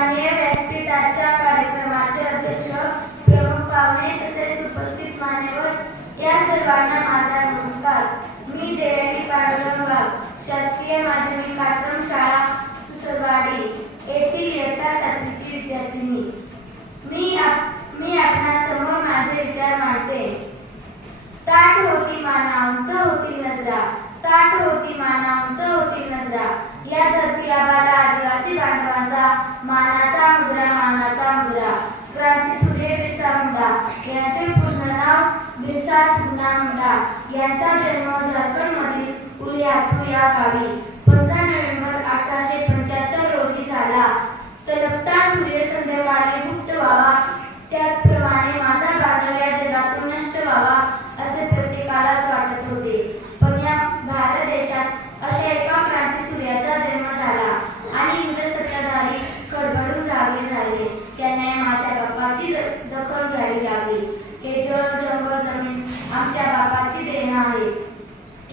सन्माननीय व्यासपीठाच्या कार्यक्रमाचे अध्यक्ष प्रमुख पाहुणे तसेच उपस्थित मान्यवर या सर्वांना माझा नमस्कार. मी देवयानी शासकीय माध्यमिक आश्रम शाळा सुसरवाडी येथील इयत्ता सातवीची विद्यार्थिनी. मी आप मी आपणासमोर माझे विचार मांडते. ताट होती माना उंच होती नजरा. ताट होती माना उंच होती नजरा या धरती आबाला आदिवासी बांधवांचा मानाचा मुद्रा मानाचा मुद्रा क्रांती सूर्य बिरसा मुंडा यांचे पूर्ण नाव बिरसा सुना मुंडा यांचा जन्म झारखंडमधील उलियापूर या गावी. पंधरा नोव्हेंबर अठराशे पंच्याहत्तर रोजी झाला. तलपता सूर्य संध्याकाळी गुप्त व्हावा. त्याचप्रमाणे माझा बांधव या जगातून नष्ट व्हावा असे प्रत्येकालाच वाटत होते. पण या भारत देशात अशा एका क्रांती सूर्याचा जन्म झाला आणि इंग्रज सत्ताधारी खडबडून जागे झाले. त्यांना माझ्या बापाची दखल घ्यावी लागली. हे जग जंगल जमीन आमच्या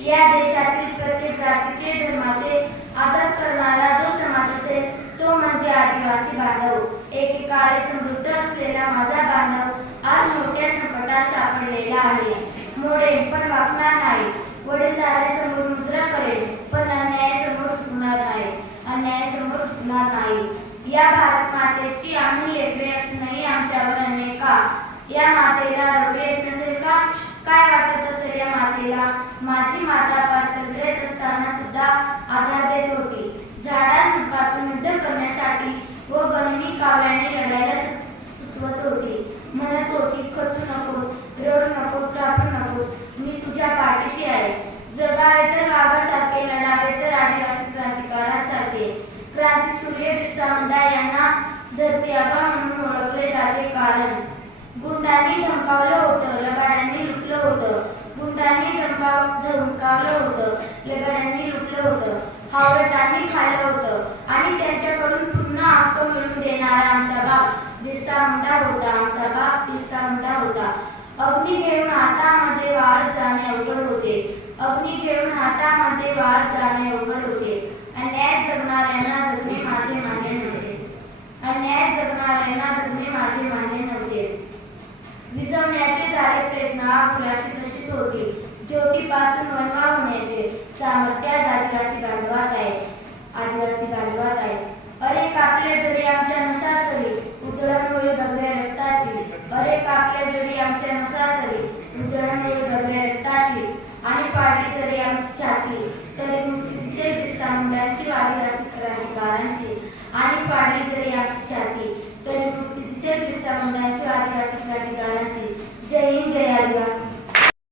या देशातील प्रत्येक जातीचे धर्माचे आदर करणारा जो समाज असेल तो म्हणजे आदिवासी बांधव. एकेकाळी समृद्ध असलेला माझा बांधव आज मोठ्या संकटात सापडलेला आहे. मोडे पण वाकणार नाही. वडीलधाऱ्यासमोर मुजरा करेल पण अन्यायासमोर झुकणार नाही. अन्यायासमोर झुकणार नाही. या भारत माझी माता पार तंद्रेत असताना सुद्धा आधार देत होती. झाडा झुडपातून युद्ध करण्यासाठी व गणनी काव्याने लढायला सुचवत होती. म्हणत होती खचू नकोस रडू नकोस घाबरू नकोस मी तुझ्या पाठीशी आहे. जगावे तर बाबासारखे लढावे तर आदिवासी क्रांतिकारासारखे. क्रांती सूर्य बिरसा यांना धरती आबा म्हणून ओळखले जाते. कारण गुंडांनी धमकावलं होतं लबाड्यांनी लुटलं होतं गुंडांनी धमकाव धमकावलं होतं लबाड्यांनी लुटलं होतं हावरटांनी खाल्लं होतं. आणि त्यांच्याकडून पुन्हा हक्क मिळवून देणारा आमचा बाप बिरसा मुंडा होता. आमचा बाप बिरसा मुंडा होता. अग्नी घेऊन हातामध्ये वाहत जाणे अवघड होते. अग्नी घेऊन हातामध्ये वाहत जाणे अवघड होते. अन्याय जगणाऱ्यांना जगणे माझे मान्य नव्हते. अन्याय जगणाऱ्यांना जगणे माझे मान्य नव्हते. विजवण्याचे झाले प्रयत्न खुलाशी तशीच होती? ज्योतीपासून वनवा होण्याचे सामर्थ्य आज आदिवासी बांधवात आहे आदिवासी बांधवात आहे अरे कापले जरी आमच्या नसा तरी उधळण होईल भगव्या रक्ताची अरे कापले जरी आमच्या नसा तरी उधळण होईल